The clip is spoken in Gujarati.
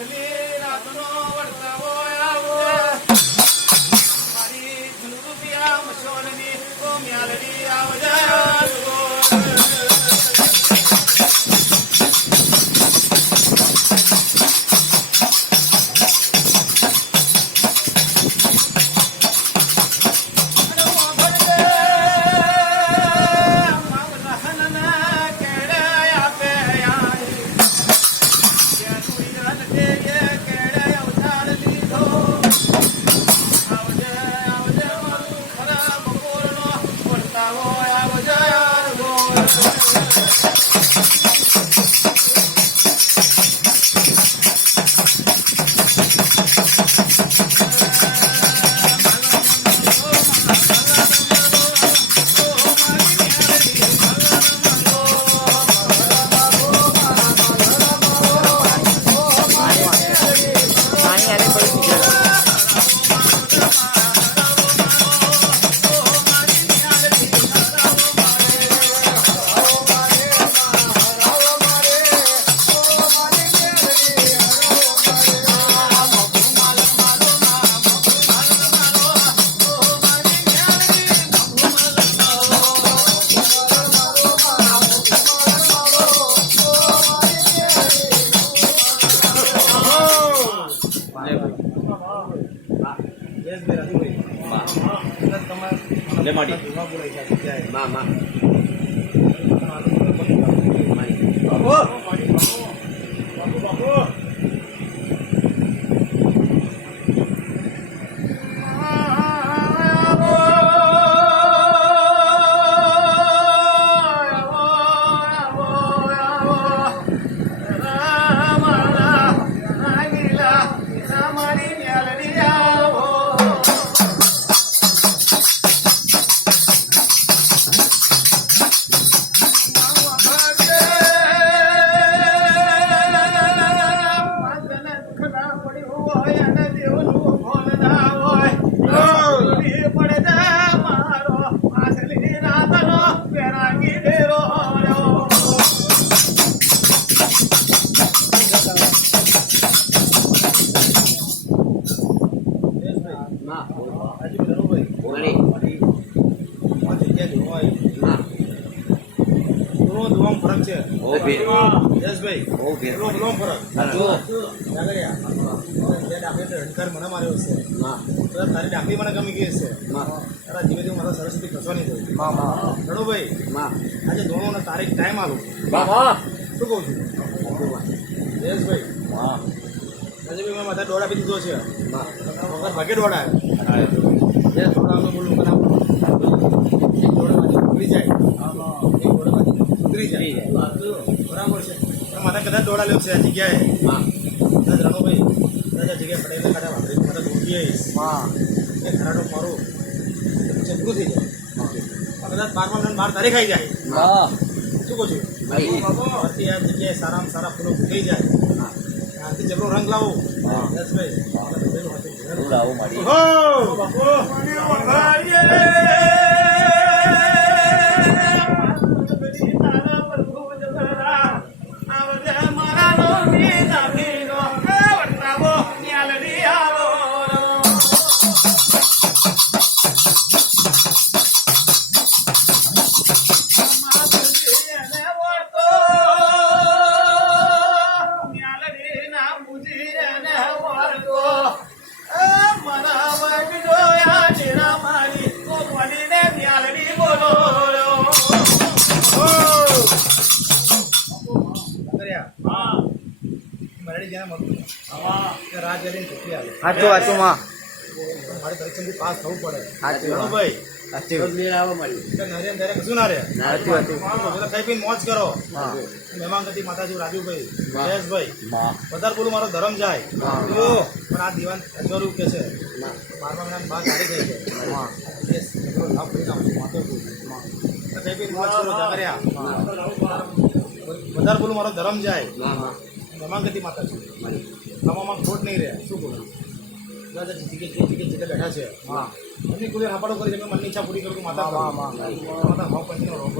ले माडी मा मा ડાકલી મને ગમી ગઈ છે તારા ધીમે ધીમે મારા સરસ્વતી ખસવાની થયું રણુભાઈ આજે ધોવાનો તારીખ ટાઈમ આલો શું કહું છું જયેશભાઈ આજે મેં માથા દોડા આપી દીધો છે વગર ભાગે દોડા જે થોડા અમે બોલું બધા એક દોડમાંથી ઉતરી જાય એક દોડમાંથી ઉતરી જાય બરાબર છે માથા કદાચ દોડા લેવ છે આ જગ્યાએ કદાચ રણુભાઈ કદાચ આ જગ્યાએ પટેલ કાઢા વાપરી કદાચ ઉઠી આવીશ એ ખરાટો મારું પછી પૂરું થઈ જાય કદાચ 12 12 તારીખ આવી જાય શું કહું છું ભરતી આ જગ્યાએ સારામાં સારા ફૂલો ફૂટી જાય આથી જબરો રંગ લાવો મારે પરીક્ષાથી પાસ થવું પડે ભાઈ કશું ના રે ખાઈ પીને મોજ કરો મહેમાન ગતિ માતાજી રાજુભાઈ જયેશભાઈ વધારે બોલું મારો ધર્મ જાય પણ આ દીવાન અજવારું કે છે 12 મહિના બાદ ગાડી થઈ જાય ખાઈ પીને મોજ કરો જાગર્યા વધારે બોલું મારો ધર્મ જાય મહેમાન ગતિ માતાજી આમાં ખોટ નહીં રહે શું બોલું દાદા જગ્યાએ બેઠા છે એમની કોઈ રાપાડો કરી તમે મનની ઈચ્છા પૂરી કરું માતા માતા ભાવ પછી રોક